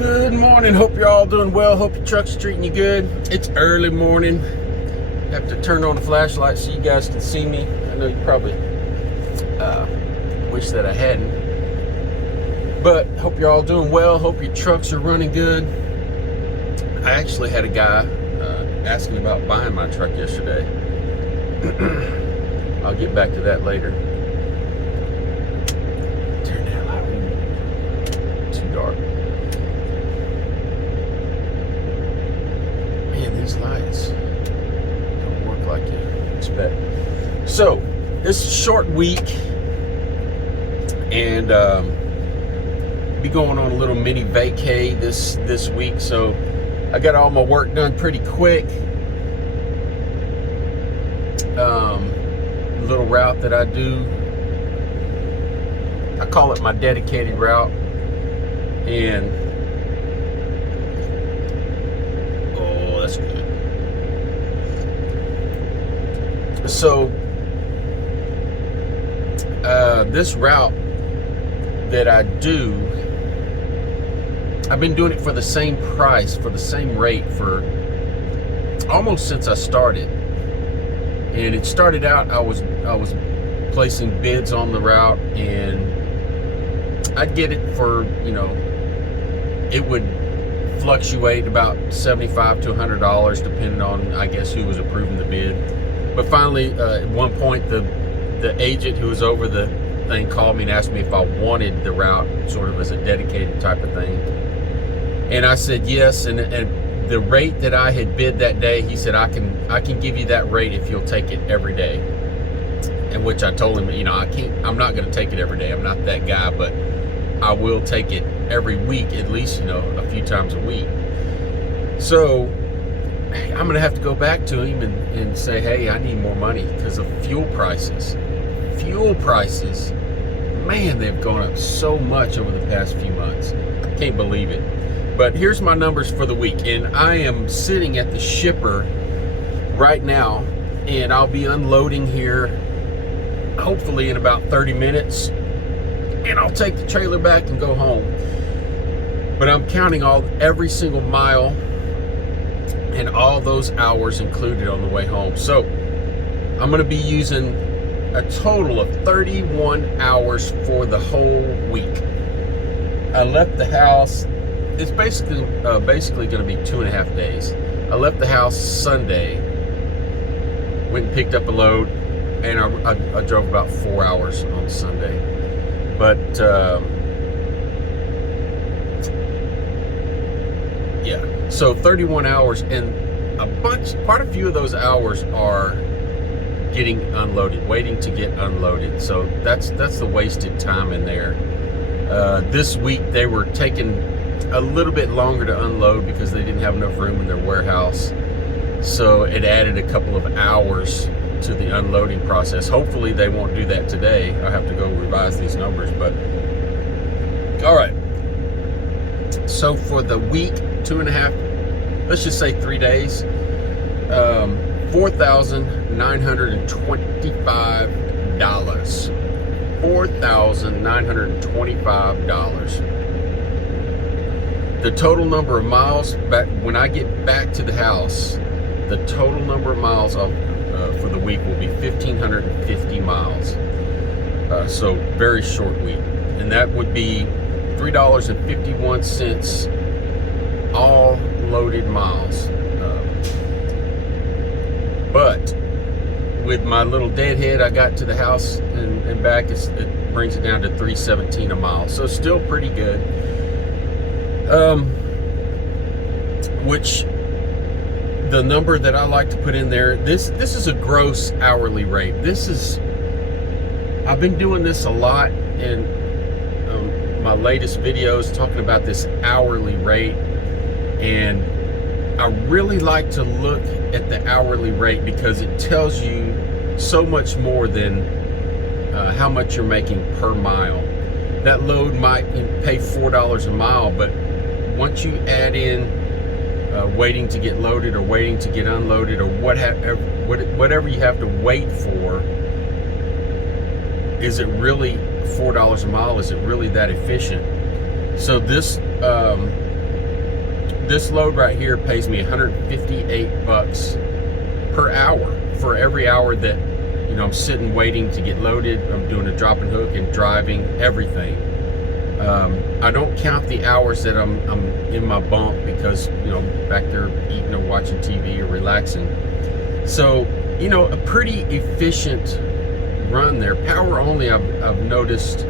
Good morning. Hope you're all doing well. Hope your truck's treating you good. It's early morning. Have to turn on the flashlight so you guys can see me. I know you probably wish that I hadn't. But hope you're all doing well. Hope your trucks are running good. I actually had a guy asking about buying my truck yesterday. I'll get back to that later. Turn that light on. Too dark. Man, these lights don't work like you expect. So, this is a short week, and be going on a little mini vacay this week. So, I got all my work done pretty quick. Little route that I do, I call it my dedicated route, and oh, that's good. So this route that I do, I've been doing it for the same price, for the same rate for almost since I started. And it started out, I was placing bids on the route, and I'd get it for, it would fluctuate about $75 to $100 depending on, I guess, who was approving the bid. But finally, at one point, the agent who was over the thing called me and asked me if I wanted the route sort of as a dedicated type of thing. And I said yes, and the rate that I had bid that day, he said, I can give you that rate if you'll take it every day. And which I told him, I'm not going to take it every day. I'm not that guy, but I will take it every week, at least, a few times a week. So I'm going to have to go back to him and say, hey, I need more money because of fuel prices. Fuel prices, man, they've gone up so much over the past few months. I can't believe it. But here's my numbers for the week, and I am sitting at the shipper right now, and I'll be unloading here hopefully in about 30 minutes, and I'll take the trailer back and go home. But I'm counting every single mile and all those hours included on the way home. So I'm going to be using a total of 31 hours for the whole week. I left the house. It's basically going to be 2.5 days. I left the house Sunday, went and picked up a load, and I drove about 4 hours on Sunday. But yeah, so 31 hours, and quite a few of those hours are getting unloaded, waiting to get unloaded. So that's the wasted time in there. This week they were taking a little bit longer to unload because they didn't have enough room in their warehouse. So it added a couple of hours to the unloading process. Hopefully they won't do that today. I have to go revise these numbers, but all right. So for the week, 2.5, let's just say 3 days, $4,925. $4,925. The total number of miles, when I get back to the house, the total number of miles for the week will be 1,550 miles. So very short week. And that would be $3.51 all loaded miles. But with my little deadhead, I got to the house and back, it brings it down to $3.17 a mile. So still pretty good. Which the number that I like to put in there, this is a gross hourly rate. I've been doing this a lot in my latest videos, talking about this hourly rate, and I really like to look at the hourly rate because it tells you so much more than how much you're making per mile. That load might pay $4 a mile, but once you add in waiting to get loaded or waiting to get unloaded or whatever you have to wait for, is it really $4 a mile? Is it really that efficient? So this this load right here pays me 158 bucks per hour for every hour that, you know, I'm sitting waiting to get loaded. I'm doing a drop and hook and driving, everything. I don't count the hours that I'm in my bunk because, you know, back there eating or watching TV or relaxing. So, you know, a pretty efficient run there. Power only, I've noticed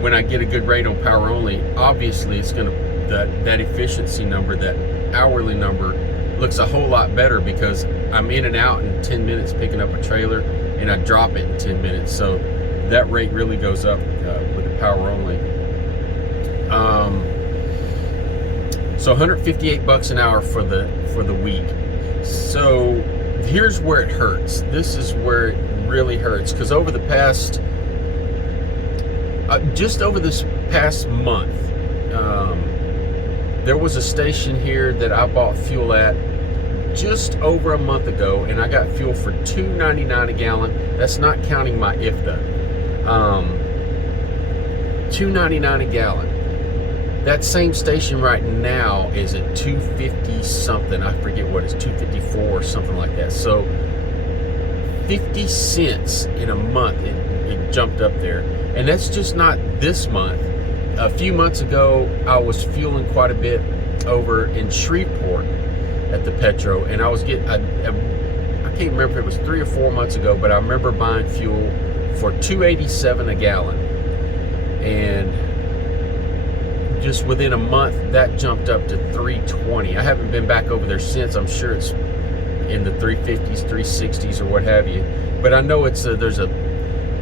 when I get a good rate on power only, obviously it's gonna, that efficiency number, that hourly number looks a whole lot better because I'm in and out in 10 minutes picking up a trailer, and I drop it in 10 minutes. So that rate really goes up with the power only. So 158 bucks an hour for the week. So here's where it hurts. This is where it really hurts, because over the past just over this past month, there was a station here that I bought fuel at just over a month ago, and I got fuel for $2.99 a gallon. That's not counting my IFTA. $2.99 a gallon. That same station right now is at $2.50 something. I forget what it's, $2.54 or something like that. So 50 cents in a month it jumped up there. And that's just not this month. A few months ago, I was fueling quite a bit over in Shreveport at the Petro, and I was getting, I can't remember if it was 3 or 4 months ago, but I remember buying fuel for $2.87 a gallon. And just within a month, that jumped up to $3.20. I haven't been back over there since. I'm sure it's in the $3.50s, $3.60s, or what have you. But I know it's there's a,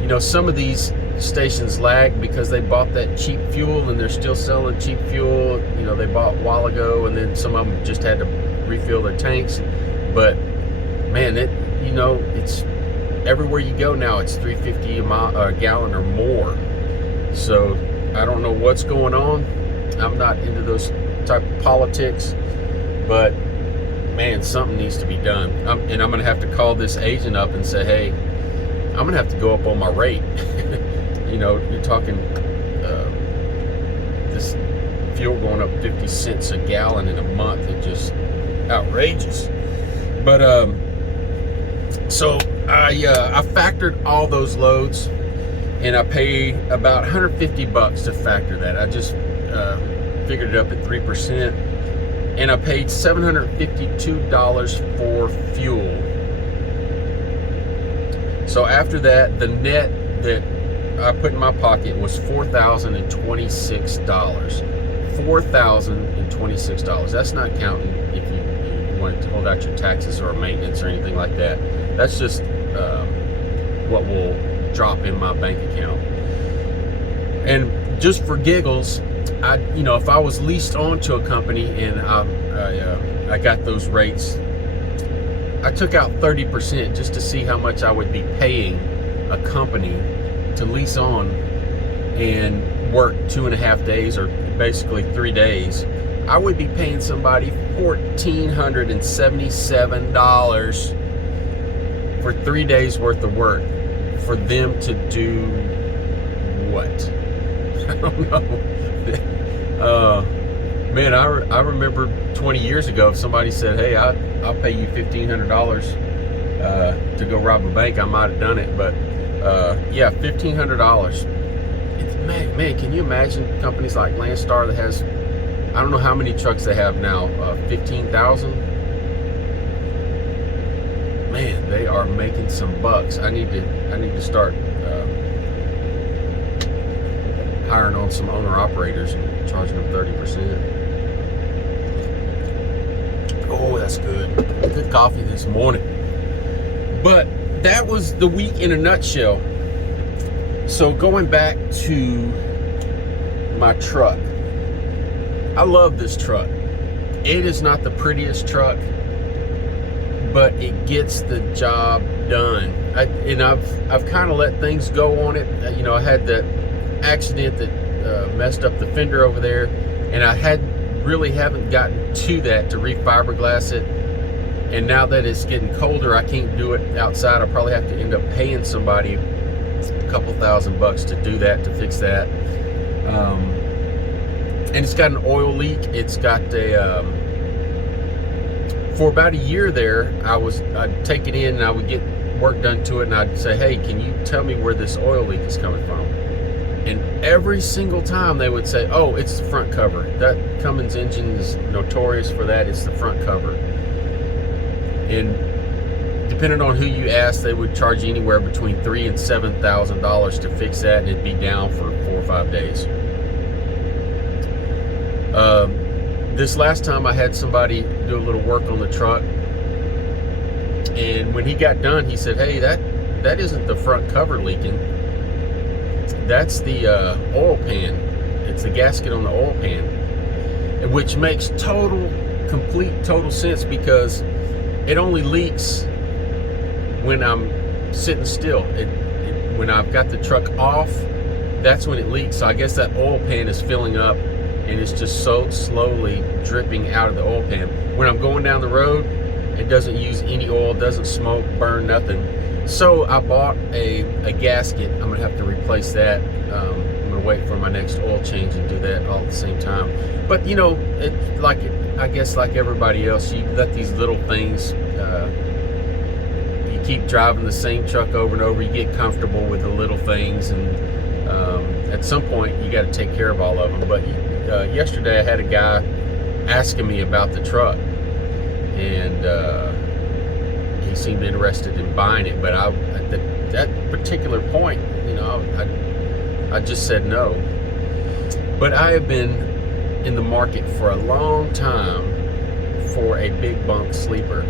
you know, some of these stations lag because they bought that cheap fuel and they're still selling cheap fuel. You know, they bought a while ago, and then some of them just had to refill their tanks. But man, it, you know, it's everywhere you go now, it's $3.50 a gallon or more. So I don't know what's going on. I'm not into those type of politics, but man, something needs to be done. And I'm gonna have to call this agent up and say, hey, I'm gonna have to go up on my rate. You know, you're talking this fuel going up 50 cents a gallon in a month. It's just outrageous. But so I factored all those loads, and I pay about 150 bucks to factor that. I just figured it up at 3%, and I paid $752 for fuel. So after that, the net that I put in my pocket was $4,026. $4,026. That's not counting if you want to hold out your taxes or maintenance or anything like that. That's just what will drop in my bank account. And just for giggles, you know, if I was leased onto a company and I got those rates, I took out 30% just to see how much I would be paying a company to lease on and work 2.5 days, or basically 3 days. I would be paying somebody $1,477 for 3 days worth of work for them to do what? I don't know. Man, I remember 20 years ago, if somebody said, hey, I'll pay you $1,500 to go rob a bank, I might have done it. But yeah, $1,500. Man, can you imagine companies like Landstar that has, I don't know how many trucks they have now, 15,000? Man, they are making some bucks. I need to start hiring on some owner-operators and charging them 30%. Oh, that's good. Good coffee this morning. But that was the week in a nutshell. So going back to my truck, I love this truck. It is not the prettiest truck, but it gets the job done. I've kind of let things go on it. You know, I had that accident that messed up the fender over there, and I really haven't gotten to that to refiberglass it. And now that it's getting colder, I can't do it outside. I'll probably have to end up paying somebody a couple $1,000 bucks to do that, to fix that. and it's got an oil leak. It's got a for about a year there, I'd take it in and I would get work done to it, and I'd say, hey, can you tell me where this oil leak is coming from? And every single time they would say, oh, it's the front cover. That Cummins engine is notorious for that. It's the front cover. And depending on who you ask, they would charge you anywhere between $3,000 and $7,000 to fix that, and it'd be down for 4 or 5 days. This last time I had somebody do a little work on the truck, and when he got done, he said, hey, that isn't the front cover leaking. That's the oil pan. It's the gasket on the oil pan, which makes total sense, because it only leaks when I'm sitting still. When I've got the truck off, that's when it leaks. So I guess that oil pan is filling up, and it's just so slowly dripping out of the oil pan. When I'm going down the road, it doesn't use any oil, doesn't smoke, burn, nothing. So I bought a gasket. I'm gonna have to replace that. I'm gonna wait for my next oil change and do that all at the same time. But you know, I guess like everybody else, you let these little things, you keep driving the same truck over and over, you get comfortable with the little things, and at some point you got to take care of all of them. But yesterday I had a guy asking me about the truck, and he seemed interested in buying it, but at that particular point, you know, I just said no. But I have been in the market for a long time for a big bunk sleeper.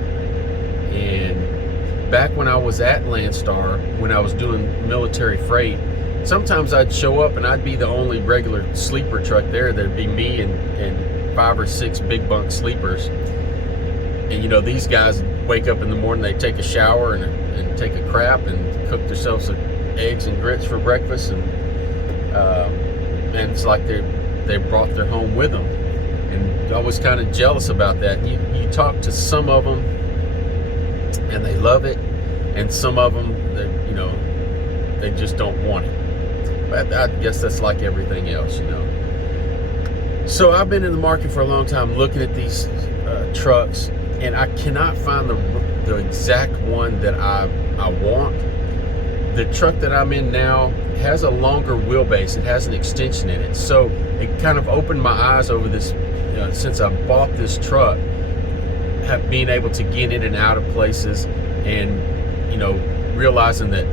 And back when I was at Landstar, when I was doing military freight, sometimes I'd show up and I'd be the only regular sleeper truck there. There'd be me and 5 or 6 big bunk sleepers. And you know, these guys wake up in the morning, they take a shower and take a crap and cook themselves some eggs and grits for breakfast, and it's like they brought their home with them. And I was kind of jealous about that. You talk to some of them and they love it, and some of them, you know, they just don't want it. But I guess that's like everything else, you know. So I've been in the market for a long time looking at these trucks, and I cannot find the exact one that I want. The truck that I'm in now has a longer wheelbase. It has an extension in it. So it kind of opened my eyes over this, you know, since I bought this truck, being able to get in and out of places, and, you know, realizing that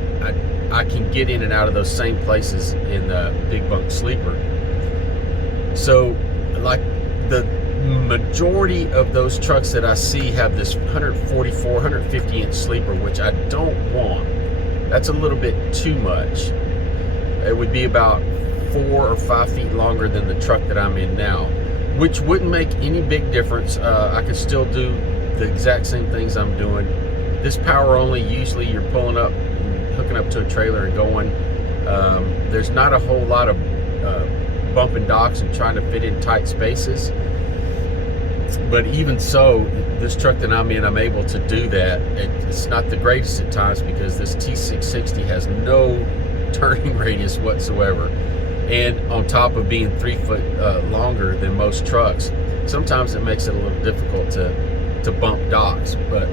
I can get in and out of those same places in the big bunk sleeper. So like the majority of those trucks that I see have this 144, 150 inch sleeper, which I don't want. That's a little bit too much. It would be about 4 or 5 feet longer than the truck that I'm in now, which wouldn't make any big difference. I could still do the exact same things I'm doing. This power only, usually you're pulling up, hooking up to a trailer and going. There's not a whole lot of bumping docks and trying to fit in tight spaces. But even so, this truck that I'm in, I'm able to do that. It's not the greatest at times, because this T660 has no turning radius whatsoever. And on top of being 3 foot longer than most trucks, sometimes it makes it a little difficult to bump docks. But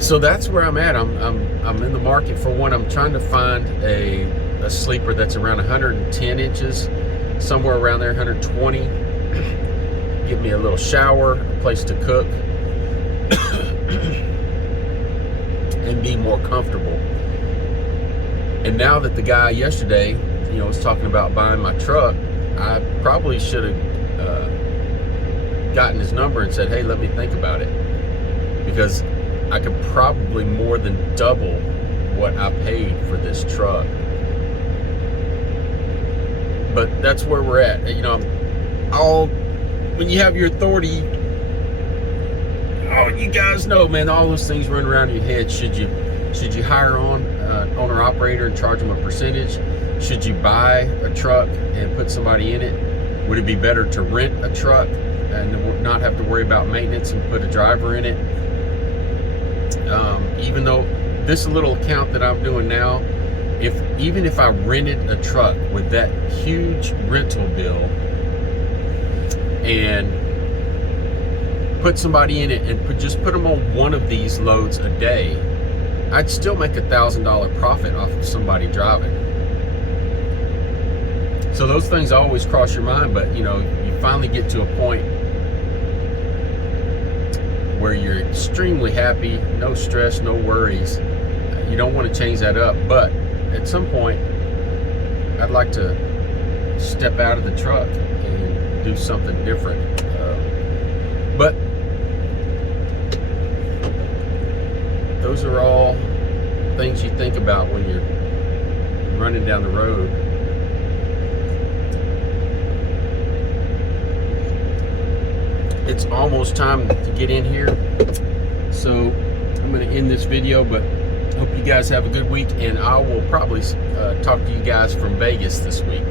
so that's where I'm at. I'm in the market for one. I'm trying to find a sleeper that's around 110 inches, somewhere around there, 120. Give me a little shower, a place to cook, and be more comfortable. And now that the guy yesterday, you know, was talking about buying my truck, I probably should have gotten his number and said, hey, let me think about it, because I could probably more than double what I paid for this truck. But that's where we're at. You know, when you have your authority, you guys know, man, all those things run around your head. Should you hire on an owner-operator and charge them a percentage? Should you buy a truck and put somebody in it? Would it be better to rent a truck and not have to worry about maintenance and put a driver in it? Even though this little account that I'm doing now, even if I rented a truck with that huge rental bill and put somebody in it and just put them on one of these loads a day, I'd still make $1,000 profit off of somebody driving. So those things always cross your mind, but you know, you finally get to a point where you're extremely happy, no stress, no worries. You don't want to change that up, but at some point I'd like to step out of the truck and do something different. But those are all things you think about when you're running down the road. It's almost time to get in here, so I'm going to end this video, but hope you guys have a good week, and I will probably talk to you guys from Vegas this week.